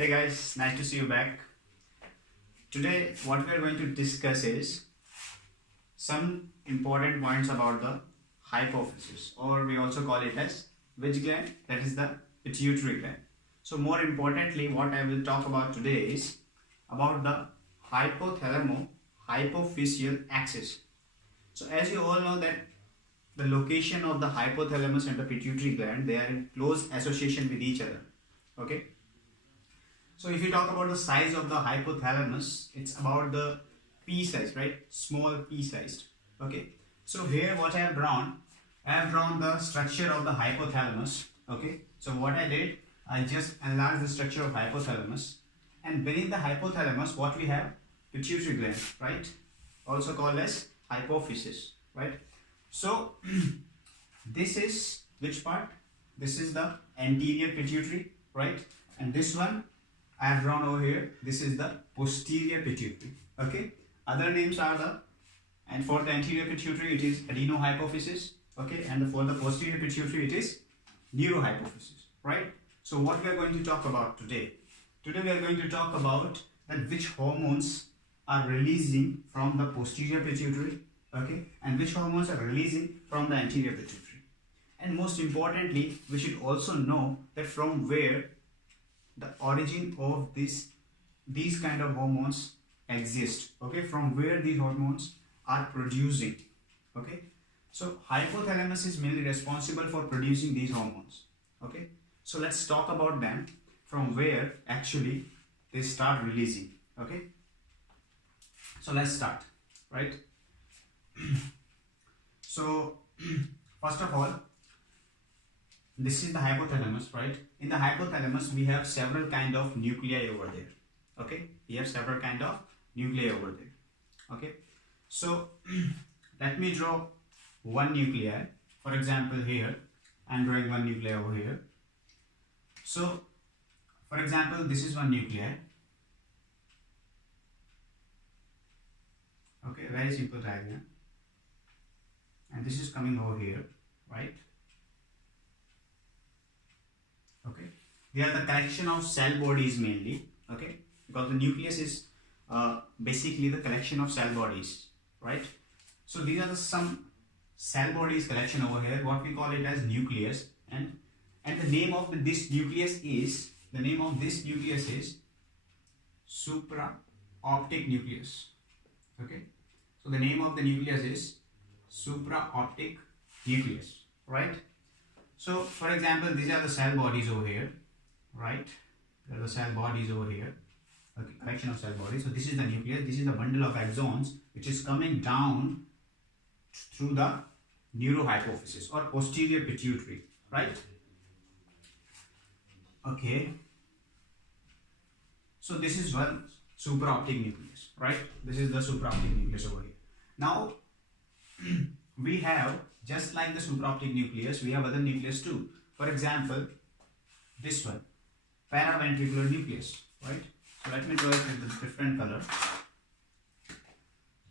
Hey guys, nice to see you back. Today what we are going to discuss is some important points about the hypophysis, or we also call it as which gland? That is the pituitary gland. So more importantly, what I will talk about today is about the hypothalamo-hypophyseal axis. So as you all know that the location of the hypothalamus and the pituitary gland, they are in close association with each other. Okay. So if you talk about the size of the hypothalamus, it's about the pea size, right? Small pea sized. Okay. So here what I have drawn the structure of the hypothalamus. Okay. So what I did, I just enlarged the structure of hypothalamus, and beneath the hypothalamus, what we have? Pituitary gland, right? Also called as hypophysis, right? So this is which part? This is the anterior pituitary, right? And this one I have drawn over here. This is the posterior pituitary. Okay. Other names are and for the anterior pituitary it is adenohypophysis. Okay. And for the posterior pituitary it is neurohypophysis. Right. So what we are going to talk about today? Today we are going to talk about that which hormones are releasing from the posterior pituitary. Okay. And which hormones are releasing from the anterior pituitary. And most importantly, we should also know that from where the origin of these kind of hormones exist. Okay, from where these hormones are producing. Okay, so hypothalamus is mainly responsible for producing these hormones. Okay, so let's talk about them, from where actually they start releasing. Okay, so let's start, right? So first of all, this is the hypothalamus, right? In the hypothalamus, we have several kind of nuclei over there. Okay, we have several kind of nuclei over there. Okay, so let me draw one nuclei. For example, here I'm drawing one nuclei over here. So, for example, this is one nuclei. Okay, very simple diagram. And this is coming over here, right? Okay, they are the collection of cell bodies mainly. Okay, because the nucleus is basically the collection of cell bodies, right? So these are some cell bodies collection over here. What we call it as nucleus, and the name of this nucleus is supraoptic nucleus. Okay, so the name of the nucleus is supraoptic nucleus, right? So, for example, these are the cell bodies over here, right? There are the cell bodies over here, okay, collection of cell bodies. So, this is the nucleus. This is the bundle of axons which is coming down through the neurohypophysis or posterior pituitary, right? Okay. So, this is one supraoptic nucleus, right? This is the supraoptic nucleus over here. Now, we have, just like the supraoptic nucleus, we have other nucleus too. For example, this one, paraventricular nucleus, right? So let me draw it with the different color.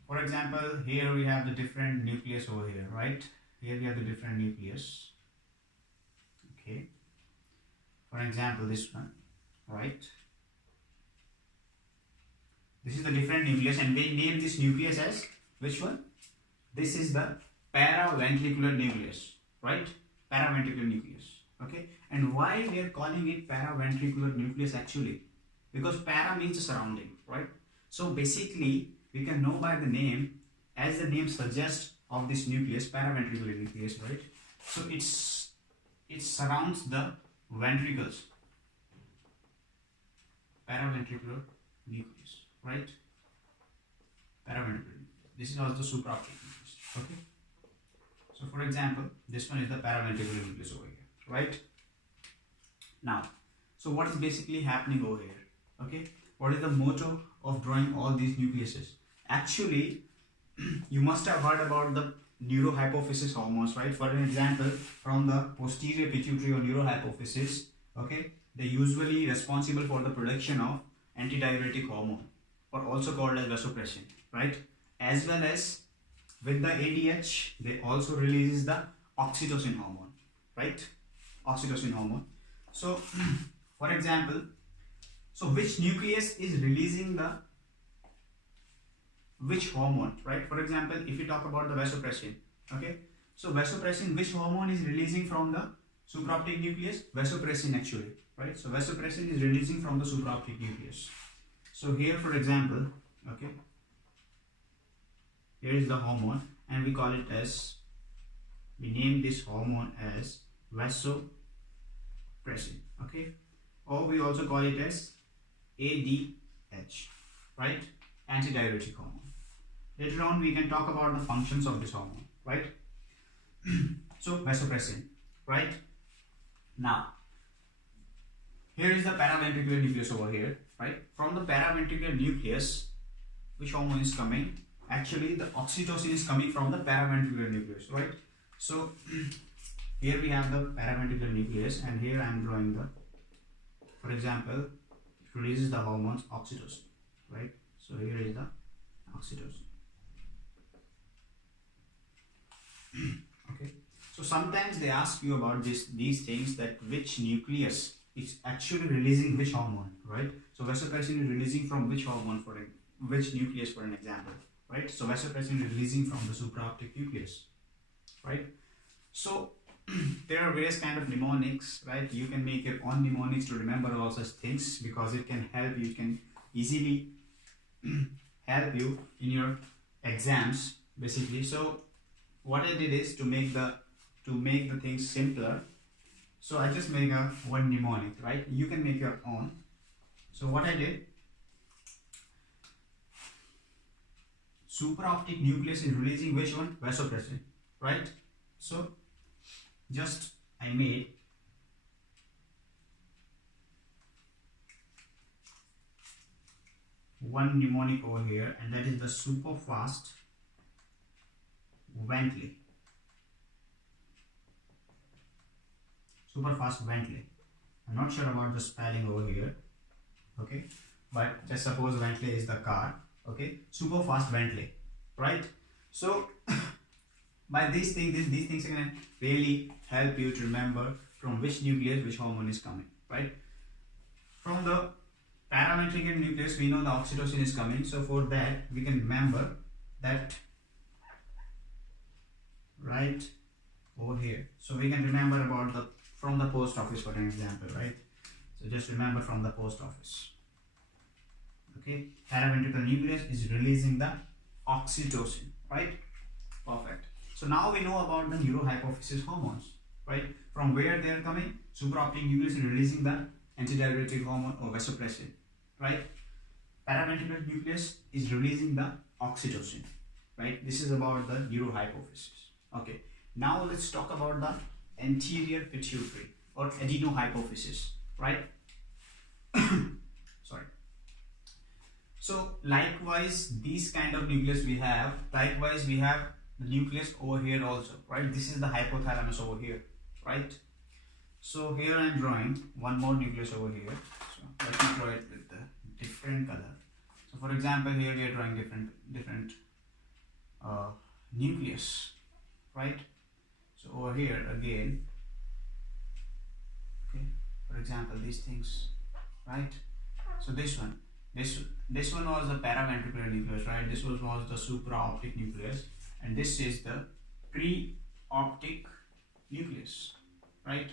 For example, here we have the different nucleus over here, right? Here we have the different nucleus. Okay. For example, this one, right? This is the different nucleus, and we name this nucleus as which one? This is the paraventricular nucleus, right? Paraventricular nucleus. Okay, and why we are calling it paraventricular nucleus actually? Because para means the surrounding, right? So basically we can know by the name, as the name suggests, of this nucleus, paraventricular nucleus, right? So it surrounds the ventricles. Paraventricular nucleus, right? Paraventricular. This is also supraoptic nucleus. Okay. So for example, this one is the paraventricular nucleus over here, right? Now, so what is basically happening over here? Okay, what is the motto of drawing all these nucleuses? Actually, you must have heard about the neurohypophysis hormones, right? For an example, from the posterior pituitary or neurohypophysis, okay, they're usually responsible for the production of antidiuretic hormone, or also called as vasopressin, right? As well as with the ADH, they also releases the oxytocin hormone, right? Oxytocin hormone. So, for example, So which nucleus is releasing the which hormone, right? For example, if you talk about the vasopressin, okay? So vasopressin, which hormone is releasing from the supraoptic nucleus? Vasopressin actually, right? So vasopressin is releasing from the supraoptic nucleus. So here, for example, okay, here is the hormone, and we call it as, we name this hormone as vasopressin, okay? Or we also call it as ADH, right? Antidiuretic hormone. Later on, we can talk about the functions of this hormone, right? So vasopressin, right? Now, here is the paraventricular nucleus over here, right? From the paraventricular nucleus, which hormone is coming? Actually, the oxytocin is coming from the paraventricular nucleus, right? So here we have the paraventricular nucleus, and here I am drawing the, for example, it releases the hormones oxytocin, right? So here is the oxytocin. Okay. So sometimes they ask you about these things, that which nucleus is actually releasing which hormone, right? So vasopressin is releasing from which hormone, for which nucleus, for an example, right? So vasopressin is releasing from the supraoptic nucleus, right? So there are various kind of mnemonics, right? You can make your own mnemonics to remember all such things, because it can help you, can easily help you in your exams, basically. So what I did is to make the things simpler. So I just make a one mnemonic, right? You can make your own. So what I did, supraoptic nucleus is releasing which one? Vasopressin, right? So just I made one mnemonic over here, and that is the super fast ventle. Super fast ventle. I'm not sure about the spelling over here, okay, but just suppose ventle is the car, okay, super fast ventle, right? So by these things can really help you to remember from which nucleus which hormone is coming, right? From the paraventricular nucleus, we know the oxytocin is coming, so for that we can remember that right over here. So we can remember about the from the post office, for an example, right? So just remember from the post office. Okay, paraventricular nucleus is releasing the oxytocin, right? Perfect. So now we know about the neurohypophysis hormones, right? From where they are coming? Supraoptic nucleus is releasing the antidiuretic hormone or vasopressin, right? Paraventricular nucleus is releasing the oxytocin, right? This is about the neurohypophysis. Okay, now let's talk about the anterior pituitary or adenohypophysis, right? Sorry. So likewise, these kind of nucleus we have, likewise we have the nucleus over here also, right? This is the hypothalamus over here, right? So here I am drawing one more nucleus over here. So let me draw it with the different color. So for example, here we are drawing different nucleus, right? So over here again, okay, for example, these things, right? So this one was the paraventricular nucleus, right? This was the supraoptic nucleus, and this is the preoptic nucleus, right?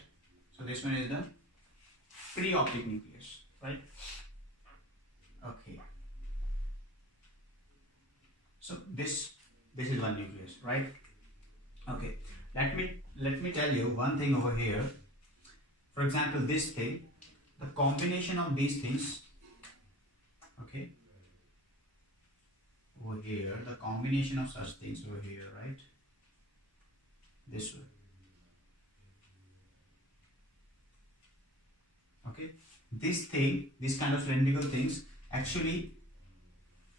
So this one is the preoptic nucleus, right? Okay. So this is one nucleus, right? Okay. Let me tell you one thing over here. For example, this thing, the combination of these things, okay, over here, the combination of such things over here, right? This one. Okay, this kind of cylindrical things, actually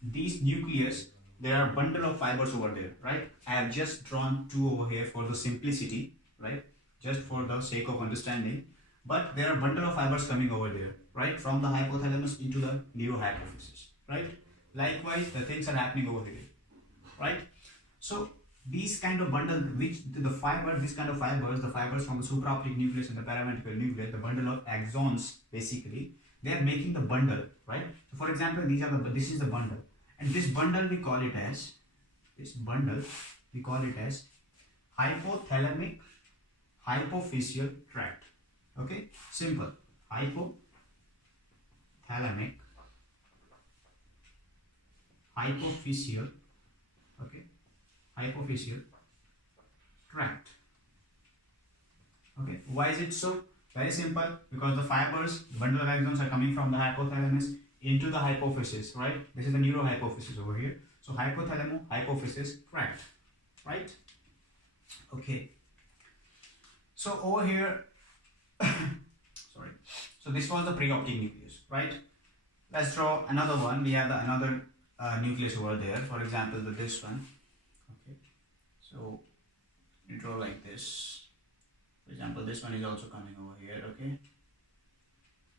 these nucleus, there are bundle of fibers over there, right? I have just drawn two over here for the simplicity, right? Just for the sake of understanding, but there are bundle of fibers coming over there, right? From the hypothalamus into the neurohypophysis, right? Likewise, the things are happening over here, right? So these kind of bundle, which the fiber, this kind of fibers, the fibers from the supraoptic nucleus and the paraventricular nucleus, the bundle of axons basically, they are making the bundle, right? So for example, this is the bundle, and this bundle we call it as hypothalamic hypophyseal tract. Okay, simple. Hypothalamic hypophyseal, okay, hypophyseal tract. Okay, why is it so? Very simple, because the fibers, the bundle of axons are coming from the hypothalamus into the hypophysis, right? This is the neurohypophysis over here. So hypothalamo-hypophysis tract, right? Okay. So over here, sorry. So this was the preoptic nucleus, right? Let's draw another one. We have another nucleus over there. For example, this one. Okay. So you draw like this. For example, this one is also coming over here. Okay.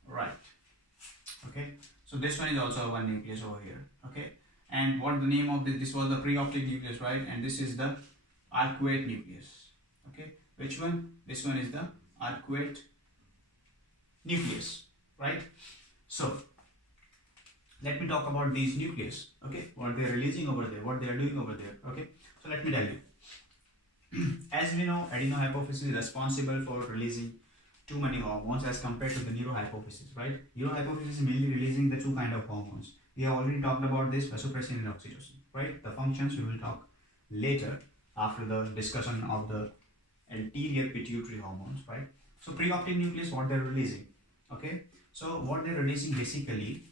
Right. Okay. So this one is also one nucleus over here. Okay. And what the name of this was the preoptic nucleus, right? And this is the arcuate nucleus. Okay. Which one? This one is the arcuate nucleus, right? So let me talk about these nucleus. Okay. What they are releasing over there, what they are doing over there. Okay. So let me tell you. As we know, adenohypophysis is responsible for releasing too many hormones as compared to the neurohypophysis, right? Neurohypophysis is mainly releasing the two kind of hormones. We have already talked about this, vasopressin and oxytocin, right? The functions we will talk later after the discussion of the anterior pituitary hormones, right? So preoptic nucleus, what they're releasing, okay? So what they're releasing basically,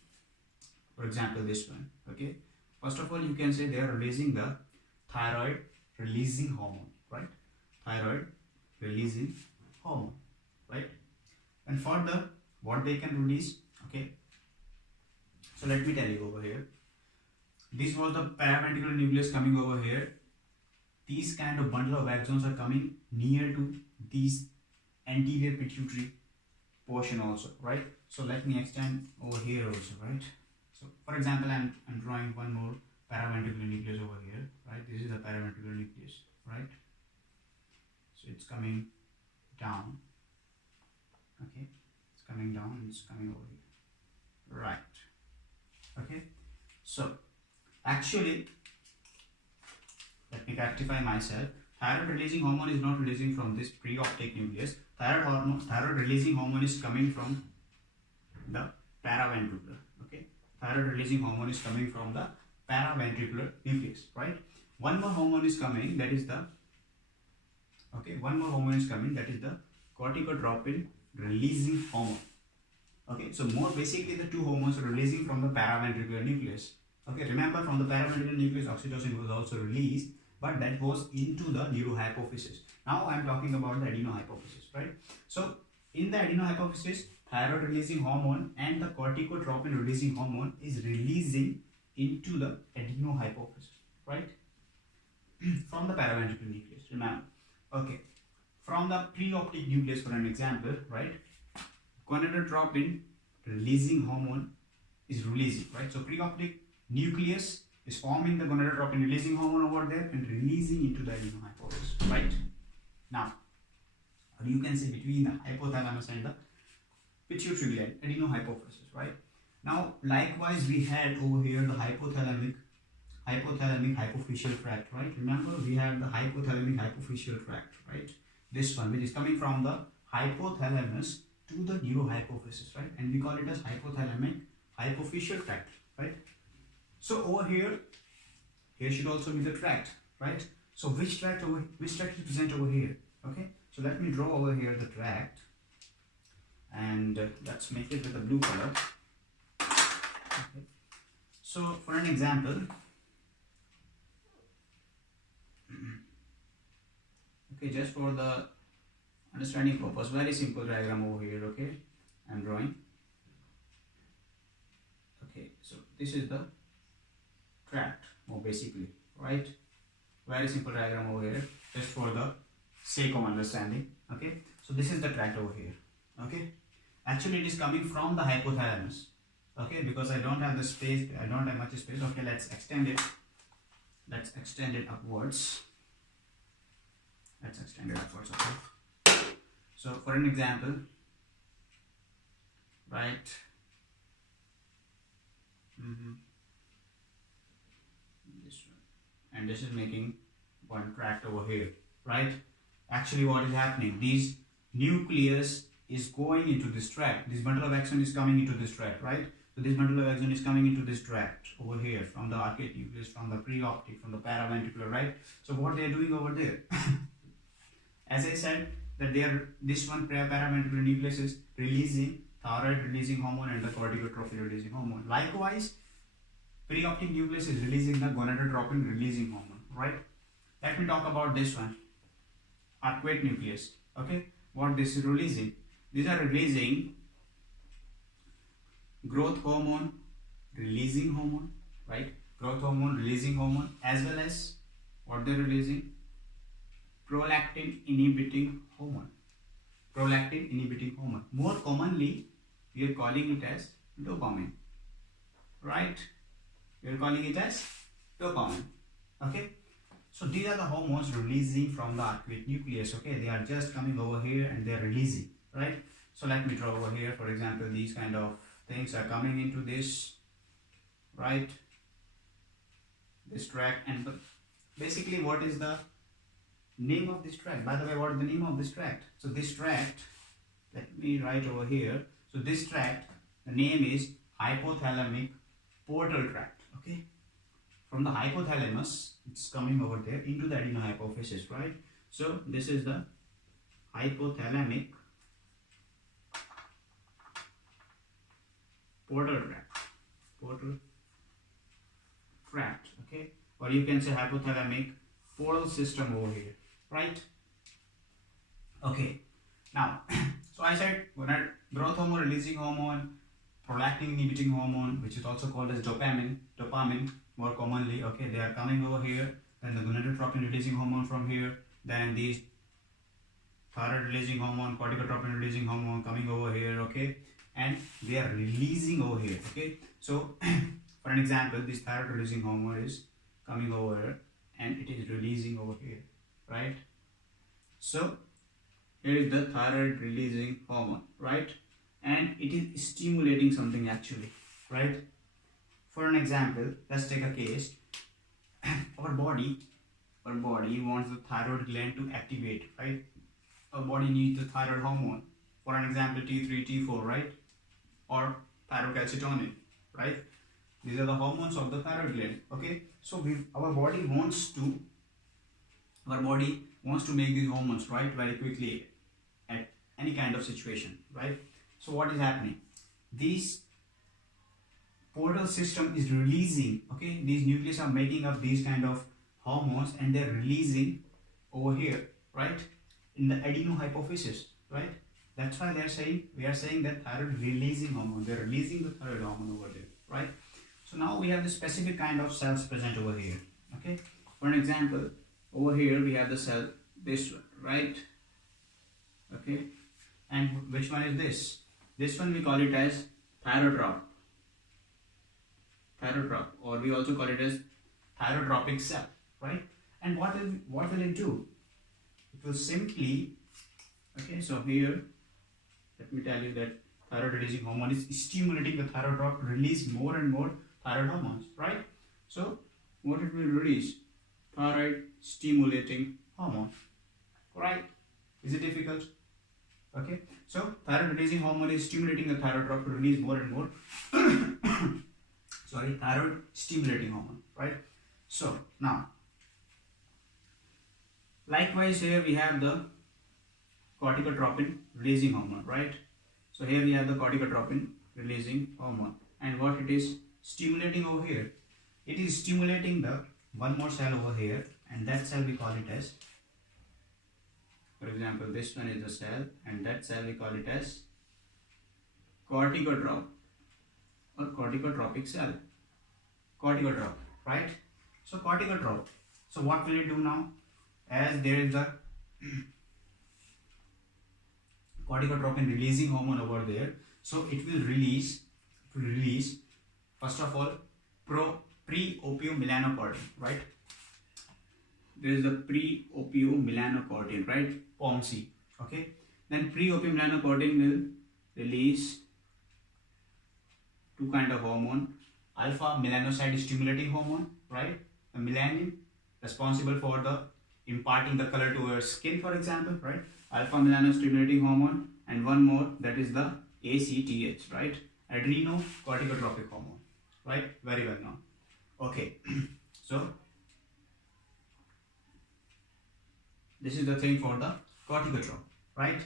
for example, this one, okay? First of all, you can say they are releasing the thyroid releasing hormone, right? Thyroid releasing hormone, right? And further, what they can release, okay? So let me tell you over here. This was the paraventricular nucleus coming over here. These kind of bundle of axons are coming near to these anterior pituitary portion also, right? So let me extend over here also, right? So for example, I'm drawing one more paraventricular nucleus over here, right? This is the paraventricular nucleus, right? So it's coming down, okay? It's coming down and it's coming over here, right? Okay, so actually, let me rectify myself. Thyroid releasing hormone is not releasing from this preoptic nucleus. Thyroid releasing hormone is coming from the paraventricular. Okay, thyroid releasing hormone is coming from the paraventricular nucleus, right? One more hormone is coming, that is the corticotropin releasing hormone. Okay, so more basically the two hormones are releasing from the paraventricular nucleus. Okay, remember from the paraventricular nucleus oxytocin was also released, but that was into the neurohypophysis. Now I am talking about the adenohypophysis, right? So in the adenohypophysis, thyroid releasing hormone and the corticotropin releasing hormone is releasing into the adenohypophysis, right? From the paraventricular nucleus, remember. Okay, from the preoptic nucleus, for an example, right? Gonadotropin releasing hormone is releasing, right? So preoptic nucleus is forming the gonadotropin releasing hormone over there and releasing into the adenohypophysis, right? Now, you can say between the hypothalamus and the pituitary gland, adenohypophysis, right? Now, likewise, we had over here the hypothalamic hypophyseal tract, right? Remember, we have the hypothalamic hypophyseal tract, right? This one, which is coming from the hypothalamus to the neurohypophysis, right? And we call it as hypothalamic hypophyseal tract, right? So over here should also be the tract, right? So which tract is present over here? Okay, so let me draw over here the tract, and let's make it with a blue color. Okay. So for an example, okay, just for the understanding purpose, very simple diagram over here. Okay, I'm drawing. Okay, so this is the tract, more basically, right? Very simple diagram over here, just for the sake of understanding. Okay, so this is the tract over here. Okay, actually it is coming from the hypothalamus. Okay, because I don't have the space, I don't have much space. Okay, let's extend it. Let's extend it upwards. Let's extend it upwards. Okay. So for an example, right, this one, and this is making one tract over here, right? Actually, what is happening? This nucleus is going into this tract. This bundle of axon is coming into this tract, right? So this bundle of axon is coming into this tract over here, from the arcade nucleus, from the preoptic, from the paraventricular, right? So what they are doing over there? As I said, that this one paraventricular nucleus is releasing thyroid releasing hormone and the corticotropin releasing hormone. Likewise, preoptic nucleus is releasing the gonadotropin releasing hormone, right? Let me talk about this one, arcuate nucleus. Okay, what this is releasing? These are releasing growth hormone releasing hormone, right? Growth hormone releasing hormone, as well as what they're releasing, prolactin inhibiting hormone. Prolactin inhibiting hormone. More commonly, we are calling it as dopamine, right? We are calling it as dopamine. Okay, so these are the hormones releasing from the arcuate nucleus. Okay, they are just coming over here and they are releasing, right? So let me draw over here. For example, these kind of things are coming into this, right? This tract, and basically, what is the name of this tract? By the way, what is the name of this tract? So this tract, let me write over here. So this tract, the name is hypothalamic portal tract. Okay, from the hypothalamus, it's coming over there into the adenohypophysis, right? So this is the hypothalamic portal tract, okay, or you can say hypothalamic portal system over here, right? Okay, now, so I said growth hormone releasing hormone, prolactin inhibiting hormone, which is also called as dopamine more commonly. Okay, they are coming over here, then the gonadotropin releasing hormone from here, then these thyroid releasing hormone, corticotropin releasing hormone coming over here. Okay, and they are releasing over here. Okay, so for an example, this thyroid releasing hormone is coming over here and it is releasing over here, right? So here is the thyroid releasing hormone, right? And it is stimulating something actually, right? For an example, let's take a case. Our body wants the thyroid gland to activate, right? Our body needs the thyroid hormone. For an example, T3, T4, right? Or thyrocalcitonin, right? These are the hormones of the thyroid gland. Okay, so our body wants to make these hormones, right, very quickly at any kind of situation, right? So what is happening? This portal system is releasing, okay, these nucleus are making up these kind of hormones and they're releasing over here, right, in the adenohypophysis, right? That's why we are saying that thyroid releasing hormone, they're releasing the thyroid hormone over there, right? So now we have the specific kind of cells present over here. Okay, for an example, over here we have the cell, this one, right? Okay, and which one is this? This one we call it as thyrotrop, or we also call it as thyrotropic cell, right? And what will it do? It will simply, okay, so here let me tell you that thyroid releasing hormone is stimulating the thyrotrop to release more and more thyroid hormones, right? So what it will release? Thyroid stimulating hormone, right? Is it difficult? Okay, so thyroid releasing hormone is stimulating the thyrotrop to release more and more thyroid stimulating hormone, right? So now likewise here we have the corticotropin releasing hormone, right? So here we have the corticotropin releasing hormone, and what it is stimulating over here, it is stimulating the one more cell over here, and that cell we call it as, for example, this one is the cell and that cell we call it as corticotrop or corticotropic cell, corticotrop, right? So corticotrop, so what will it do now? As there is the corticotropin releasing hormone over there, so it will release first of all pre-opiomelanocortin, right? There is the pre-opiomelanocortin, right? POMC, okay? Then pre-opiomelanocortin will release two kind of hormone, alpha melanocyte stimulating hormone, right? A melanin responsible for the imparting the color to our skin, for example, right? Alpha melanostimulating hormone, and one more, that is the ACTH, right? Adrenocorticotropic hormone, right? Very well known. Okay, so this is the thing for the corticotrop, right?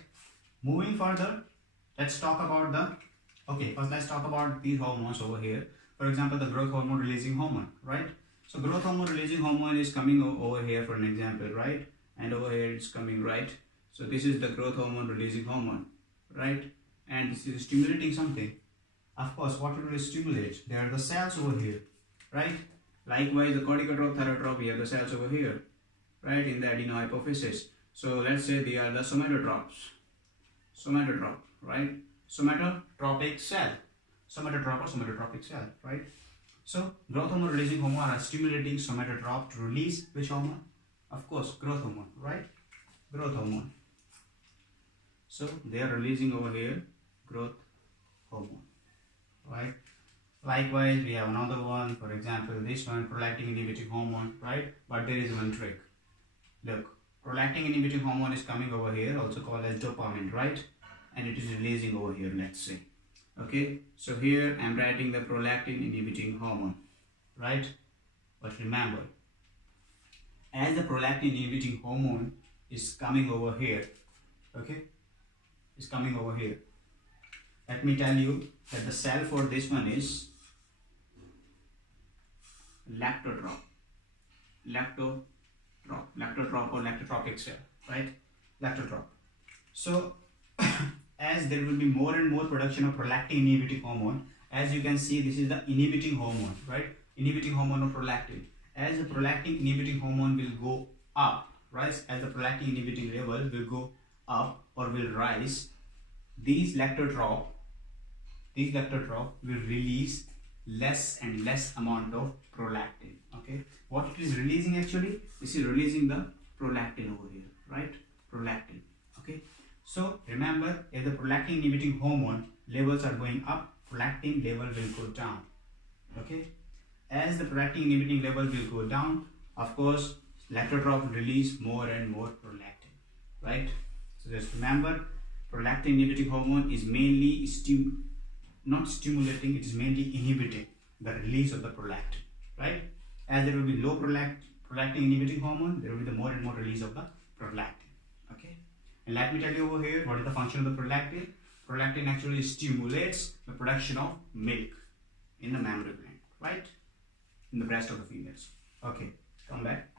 Moving further, let's talk about the, okay, first let's talk about these hormones over here. For example, the growth hormone releasing hormone, right? So growth hormone releasing hormone is coming over here for an example, right? And over here it's coming, right? So this is the growth hormone releasing hormone, right? And this is stimulating something. Of course, what will it stimulate? There are the cells over here, right? Likewise, the corticotrop, thalatrop, we have the cells over here, right? In the adenohypophysis. So let's say they are the somatotrophs. Somatotrop, right? Somatotropic cell. Somatotrop or somatotropic cell, right? So growth hormone releasing hormone are stimulating somatotrop to release which hormone? Of course, growth hormone, right? Growth hormone. So they are releasing over here growth hormone, right? Likewise, we have another one, for example, this one, prolactin inhibiting hormone, right? But there is one trick. Look, prolactin inhibiting hormone is coming over here, also called as dopamine, right? And it is releasing over here, let's say. Okay, so here I am writing the prolactin inhibiting hormone, right? But remember, as the prolactin inhibiting hormone is coming over here, okay, is coming over here. Let me tell you that the cell for this one is lactotrop or lactotropic cell, right? Lactotrop. So as there will be more and more production of prolactin inhibiting hormone, as you can see, this is the inhibiting hormone, right? Inhibiting hormone of prolactin. As the prolactin inhibiting hormone will go up, right? As the prolactin inhibiting level will go up or will rise, these lactotrop will release less and less amount of prolactin. Okay, what it is releasing actually? This is releasing the prolactin over here, right? Prolactin. Okay, so remember, if the prolactin inhibiting hormone levels are going up, prolactin level will go down. Okay, as the prolactin inhibiting level will go down, of course, lactotrop will release more and more prolactin, right? So just remember, prolactin inhibiting hormone is mainly not stimulating, it is mainly inhibiting the release of the prolactin, right? As there will be low prolactin inhibiting hormone, there will be the more and more release of the prolactin. Okay, and let me tell you over here what is the function of the prolactin. Prolactin actually stimulates the production of milk in the mammary gland, right? In the breast of the females. Okay, come back.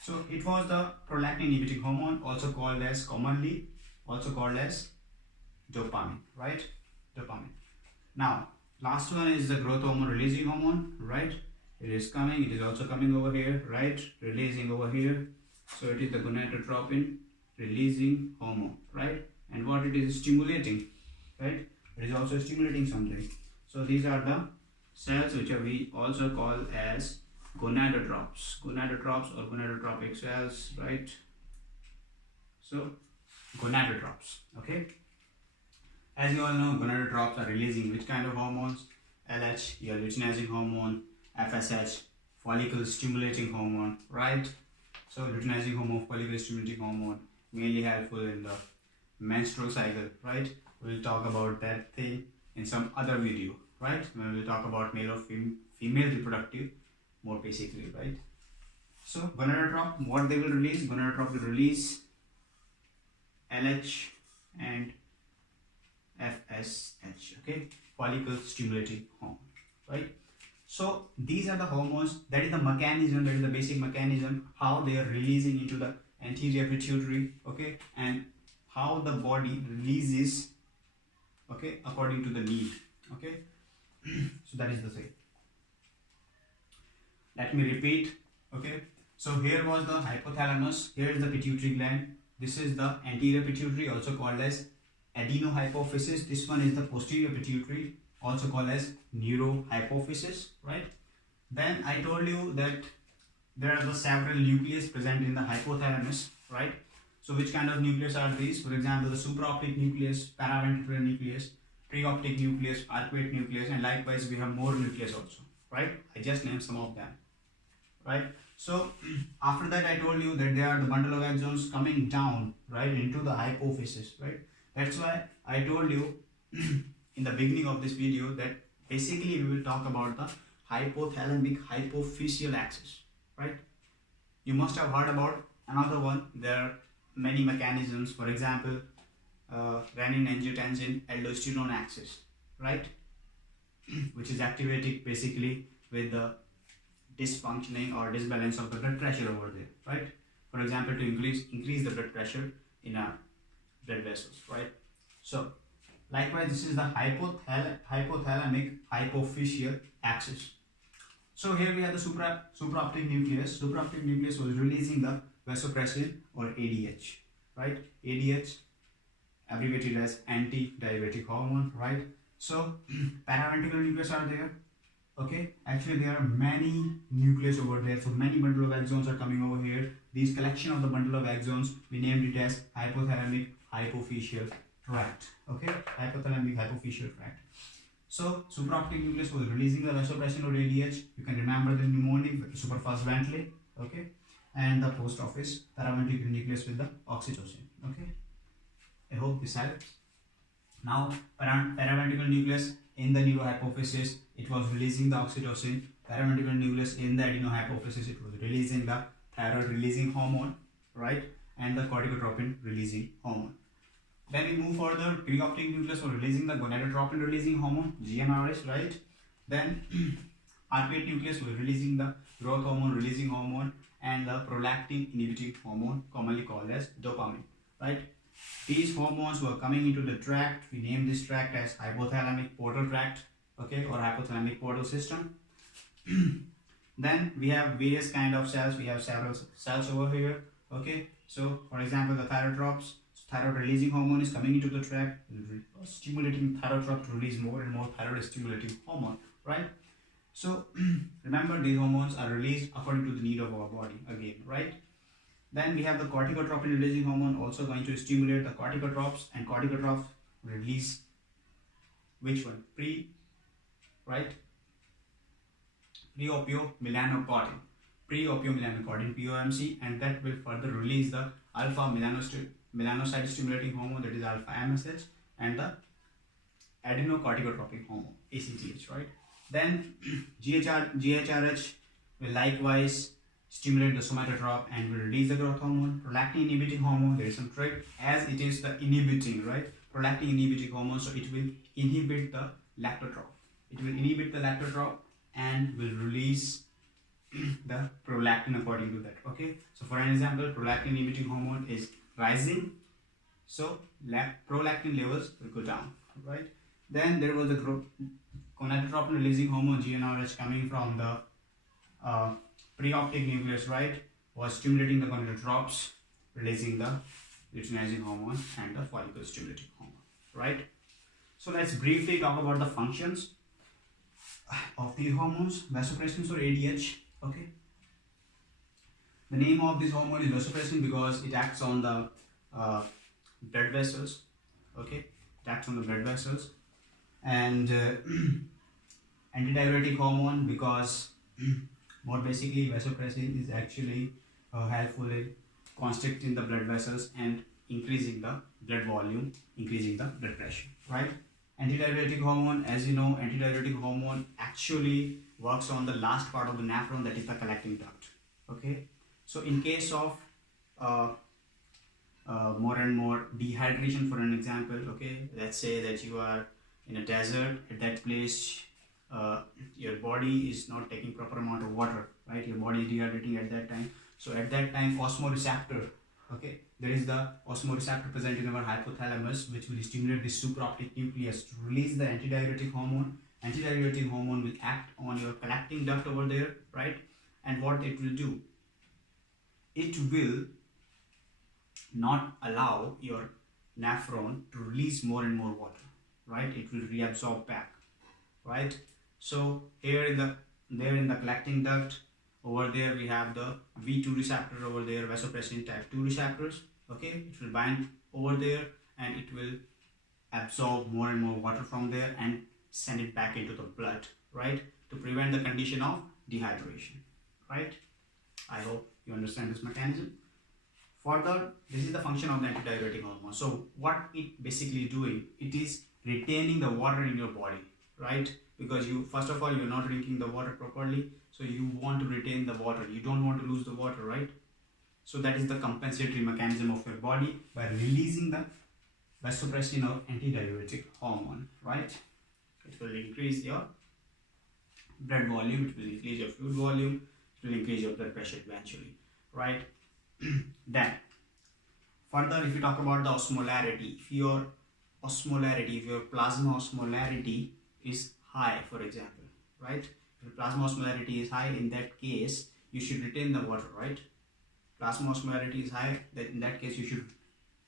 So it was the prolactin inhibiting hormone, commonly called as dopamine, right? Dopamine. Now, last one is the growth hormone releasing hormone, right? It is coming, it is also coming over here, right? Releasing over here. So it is the gonadotropin releasing hormone, right? And what it is stimulating, right? It is also stimulating something. So these are the cells which we also call as gonadotrops or gonadotropic cells, right? So gonadotrops, okay? As you all know, gonadotrops are releasing which kind of hormones? LH, your luteinizing hormone, FSH, follicle stimulating hormone, right? So luteinizing hormone, follicle stimulating hormone, mainly helpful in the menstrual cycle, right? We'll talk about that thing in some other video, right? When we'll talk about male or female reproductive, more basically, right? So gonadotrop, what they will release? Gonadotrop will release LH and FSH, okay? Follicle stimulating hormone, right? So these are the hormones, that is the mechanism, that is the basic mechanism, how they are releasing into the anterior pituitary, okay? And how the body releases, okay, according to the need, okay? So that is the thing. Let me repeat, okay? So here was the hypothalamus, here is the pituitary gland, this is the anterior pituitary, also called as adenohypophysis. This one is the posterior pituitary, also called as neurohypophysis, right? Then I told you that there are the several nucleus present in the hypothalamus, right? So which kind of nucleus are these? For example, the supraoptic nucleus, paraventricular nucleus, preoptic nucleus, arcuate nucleus, and likewise we have more nucleus also, right? I just named some of them, right? So after that I told you that they are the bundle of axons coming down, right, into the hypophysis, right? That's why I told you in the beginning of this video that basically we will talk about the hypothalamic hypophyseal axis, right? You must have heard about another one. There are many mechanisms, for example, renin-angiotensin-aldosterone axis, right, which is activated basically with the dysfunctioning or disbalance of the blood pressure over there, right? For example, to increase the blood pressure in our blood vessels, right? So likewise, this is the hypothalamic hypophyseal axis. So here we have the supraoptic nucleus. Supraoptic nucleus was releasing the vasopressin or ADH, right? ADH abbreviated as anti-diabetic hormone, right? So paraventricular nucleus are there. Okay, actually there are many nucleus over there, so many bundle of axons are coming over here. These collection of the bundle of axons, we named it as hypothalamic hypophyseal tract. Okay, hypothalamic hypophyseal tract. So supraoptic nucleus was releasing the vasopressin or ADH. You can remember the mnemonic, superfast ventilate. Okay, and the post office paraventricular nucleus with the oxytocin. Okay, I hope this helps. Now paraventricular nucleus in the neurohypophysis, it was releasing the oxytocin. Paraventricular nucleus in the adenohypophysis, it was releasing the thyroid releasing hormone, right, and the corticotropin releasing hormone. Then we move further. Preoptic nucleus was releasing the gonadotropin releasing hormone, GnRH, right? Then arcuate nucleus was releasing the growth hormone releasing hormone and the prolactin inhibiting hormone, commonly called as dopamine, right? These hormones were coming into the tract. We name this tract as hypothalamic portal tract, okay, or hypothalamic portal system. Then we have various kind of cells. We have several cells over here, okay. So for example, the thyrotropes, thyroid releasing hormone is coming into the tract, stimulating thyrotrope to release more and more thyroid stimulating hormone, right? So remember, these hormones are released according to the need of our body again, right? Then we have the corticotropin releasing hormone also going to stimulate the corticotropes, and corticotropes release which one? Preopiomelanocortin, POMC, and that will further release the alpha melanocyte stimulating hormone, that is alpha MSH, and the adenocorticotropic hormone, ACTH, right? Then GHRH will likewise stimulate the somatotrope and will release the growth hormone. Prolactin inhibiting hormone, there is some trick, as it is the inhibiting, right? Prolactin inhibiting hormone, so it will inhibit the lactotrope. It will inhibit the lactotrope and will release the prolactin according to that, okay? So for an example, prolactin inhibiting hormone is rising, so prolactin levels will go down, right? Then there was the gonadotropin releasing hormone, GnRH, coming from the preoptic nucleus, right, was stimulating the gonadotropes, releasing the luteinizing hormone and the follicle stimulating hormone, right? So let's briefly talk about the functions of these hormones. Vasopressin or ADH, okay. The name of this hormone is vasopressin because it acts on the blood vessels, okay. It acts on the blood vessels. And antidiuretic hormone because more basically vasopressin is actually helpful in constricting the blood vessels and increasing the blood volume, increasing the blood pressure, right? Antidiuretic hormone, as you know, antidiuretic hormone actually works on the last part of the nephron, that is the collecting duct, okay. So in case of more and more dehydration, for an example, okay, let's say that you are in a desert, at that place your body is not taking proper amount of water, right? Your body is dehydrating at that time. So at that time, osmoreceptor, okay, there is the osmoreceptor present in our hypothalamus, which will stimulate the supraoptic nucleus to release the antidiuretic hormone. Antidiuretic hormone will act on your collecting duct over there, right? And what it will do, it will not allow your nephron to release more and more water, right? It will reabsorb back, right? So here in the collecting duct, over there we have the V2 receptor over there, vasopressin type 2 receptors, okay. It will bind over there and it will absorb more and more water from there and send it back into the blood, right, to prevent the condition of dehydration, right? I hope you understand this mechanism. Further, this is the function of the antidiuretic hormone. So what it basically doing, it is retaining the water in your body, right? Because you, first of all, you're not drinking the water properly, so you want to retain the water. You don't want to lose the water, right? So that is the compensatory mechanism of your body by releasing the vasopressin or antidiuretic hormone, right? It will increase your blood volume, it will increase your fluid volume, it will increase your blood pressure eventually, right? Then, further, if you talk about the osmolarity, if your plasma osmolarity is high, for example, right? If your plasma osmolarity is high, in that case, you should retain the water, right? Plasma osmolarity is high, that in that case, you should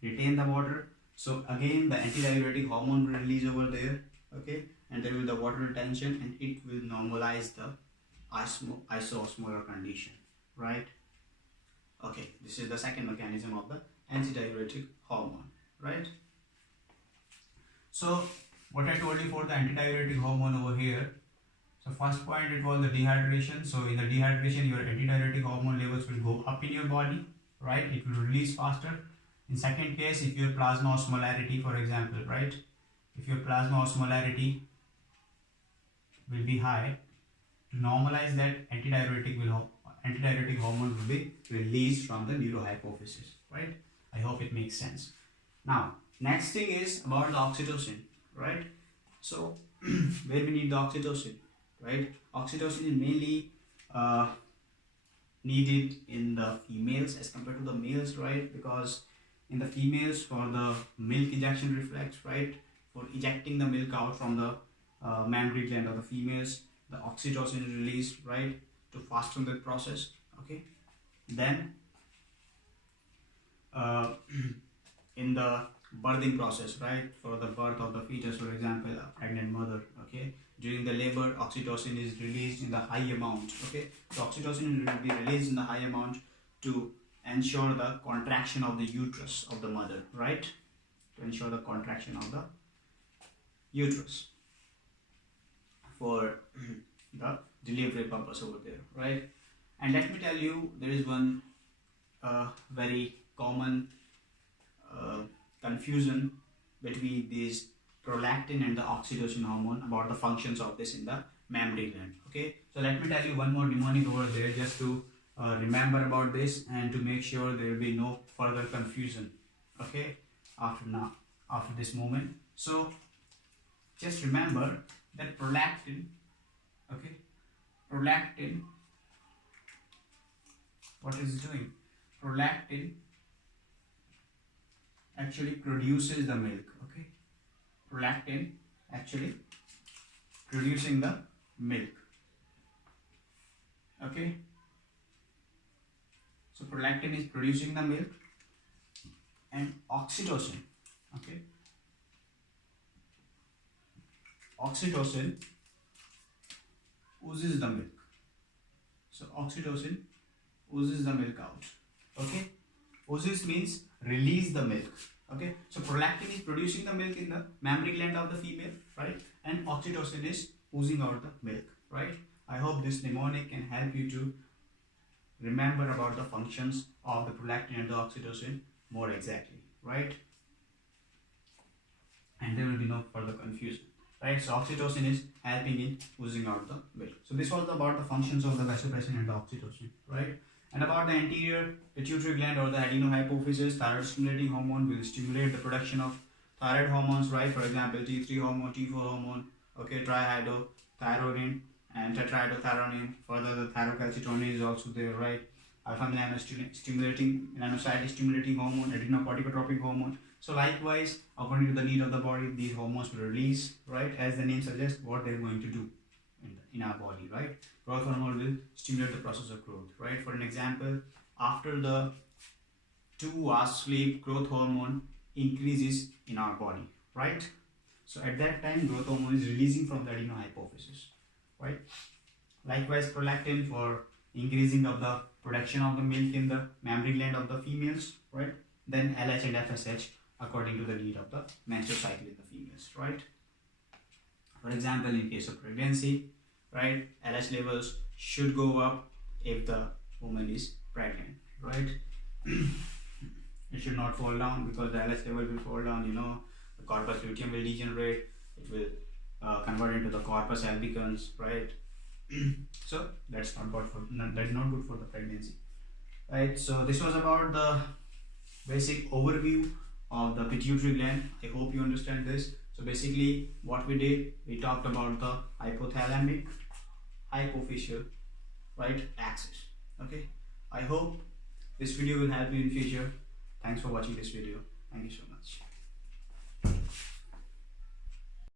retain the water. So again, the antidiuretic hormone will release over there, okay? And there will be the water retention, and it will normalize the isoosmolar condition, right? Okay, this is the second mechanism of the antidiuretic hormone, right? So what I told you for the antidiuretic hormone over here, so first point, it was the dehydration. So in the dehydration, your antidiuretic hormone levels will go up in your body, right? It will release faster. In second case, if your plasma osmolarity, for example, right? If your plasma osmolarity will be high, to normalize that, antidiuretic hormone will be released from the neurohypophysis, right? I hope it makes sense. Now, next thing is about the oxytocin, right? So, where we need the oxytocin, right? Oxytocin is mainly needed in the females as compared to the males, right? Because in the females, for the milk ejection reflex, right? For ejecting the milk out from the mammary gland of the females, the oxytocin is released, right? To fasten the process, okay? Then in the birthing process, right, for the birth of the fetus, for example, a pregnant mother, okay, during the labor, oxytocin is released in the high amount, okay? So oxytocin will be released in the high amount to ensure the contraction of the uterus of the mother, right? To ensure the contraction of the uterus for the delivery purpose over there, right? And let me tell you, there is one very common confusion between these prolactin and the oxytocin hormone about the functions of this in the mammary gland, okay? So let me tell you one more mnemonic over there just to remember about this and to make sure there will be no further confusion, okay, after this moment. So just remember that prolactin, okay, prolactin, what is it doing? Prolactin actually produces the milk, okay? Prolactin actually producing the milk, okay? So prolactin is producing the milk, and oxytocin, okay? Oxytocin oozes the milk. So oxytocin oozes the milk out, okay? Oozes means release the milk, okay? So prolactin is producing the milk in the mammary gland of the female, right? And oxytocin is oozing out the milk, right? I hope this mnemonic can help you to remember about the functions of the prolactin and the oxytocin more exactly, right? And there will be no further confusion, right? So oxytocin is helping in oozing out the milk. So this was about the functions of the vasopressin and the oxytocin, right? And about the anterior pituitary gland or the adenohypophysis, thyroid stimulating hormone will stimulate the production of thyroid hormones, right? For example, T3 hormone, T4 hormone, okay, trihydrothyronine and tetrahydrothyronine. Further, the thyrocalcitonin is also there, right? Alpha melanocyte stimulating hormone, adrenocorticotropic hormone. So likewise, according to the need of the body, these hormones will release, right? As the name suggests, what they're going to do in our body, right? Growth hormone will stimulate the process of growth, right? For an example, after the 2 hours sleep, growth hormone increases in our body, right? So at that time, growth hormone is releasing from the adenohypophysis, right? Likewise, prolactin for increasing of the production of the milk in the mammary gland of the females, right? Then LH and FSH according to the need of the menstrual cycle in the females, right? For example, in case of pregnancy, right? LH levels should go up if the woman is pregnant, right? It should not fall down, because the LH level will fall down, the corpus luteum will degenerate, it will convert into the corpus albicans, right? So that's not good for the pregnancy, right? So this was about the basic overview of the pituitary gland. I hope you understand this. So basically what we did, we talked about the hypothalamic, hypophyseal, right, axis. Okay, I hope this video will help you in future. Thanks for watching this video. Thank you so much.